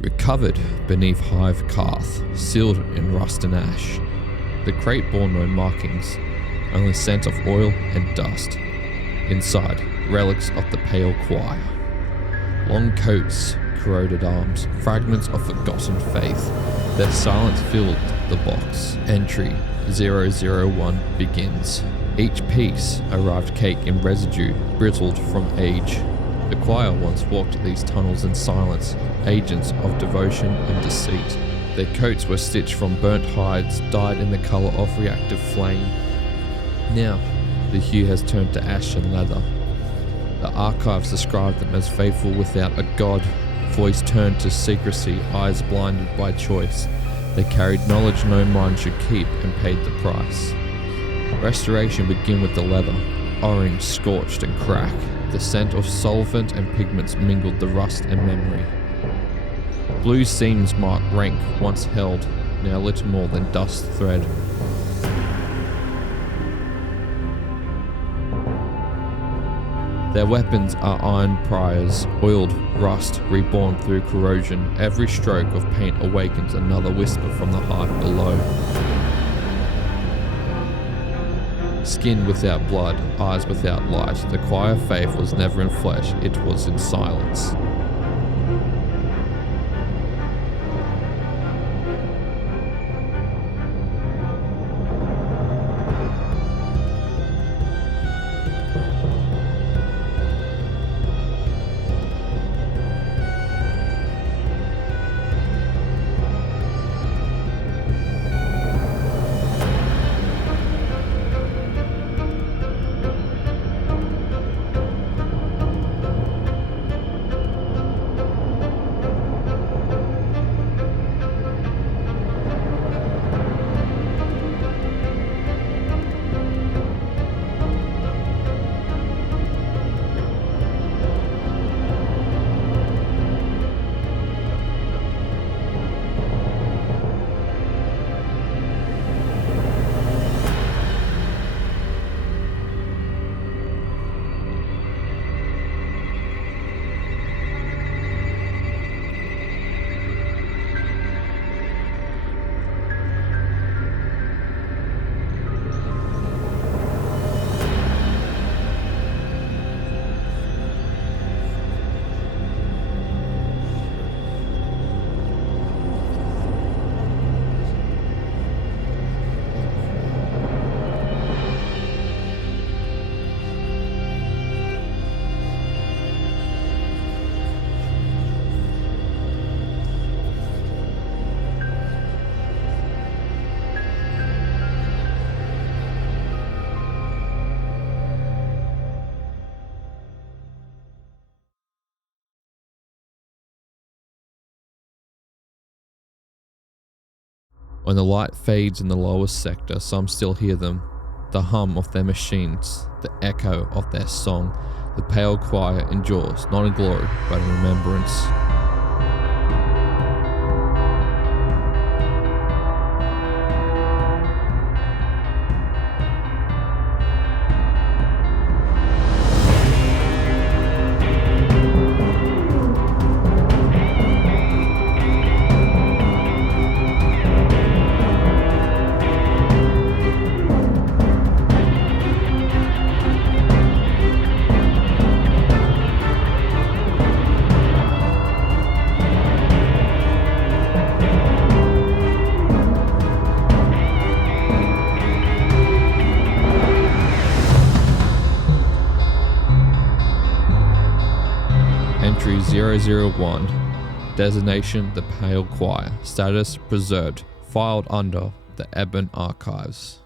Recovered beneath Hive Karth, sealed in rust and ash. The crate bore no markings, only scent of oil and dust. Inside, relics of the Pale Choir. Long coats, corroded arms, fragments of forgotten faith. Their silence filled the box. Entry 001 begins. Each piece arrived caked in residue, brittled from age. The choir once walked these tunnels in silence, agents of devotion and deceit. Their coats were stitched from burnt hides, dyed in the colour of reactor flame. Now, the hue has turned to ash and leather. The archives describe them as faithful without a god, voice turned to secrecy, eyes blinded by choice. They carried knowledge no mind should keep and paid the price. Restoration began with the leather, orange, scorched and cracked. The scent of solvent and pigments mingled the rust and memory. Blue seams mark rank once held, now little more than dust thread. Their weapons are iron priors, oiled rust reborn through corrosion. Every stroke of paint awakens another whisper from the hive below. Skin without blood, eyes without light. The choir faith was never in flesh, it was in silence. When the light fades in the lowest sector, some still hear them. The hum of their machines, the echo of their song. The pale choir endures, not in glory, but in remembrance. Entry 001. Designation the Pale Choir. Status preserved. Filed under the Ebon archives.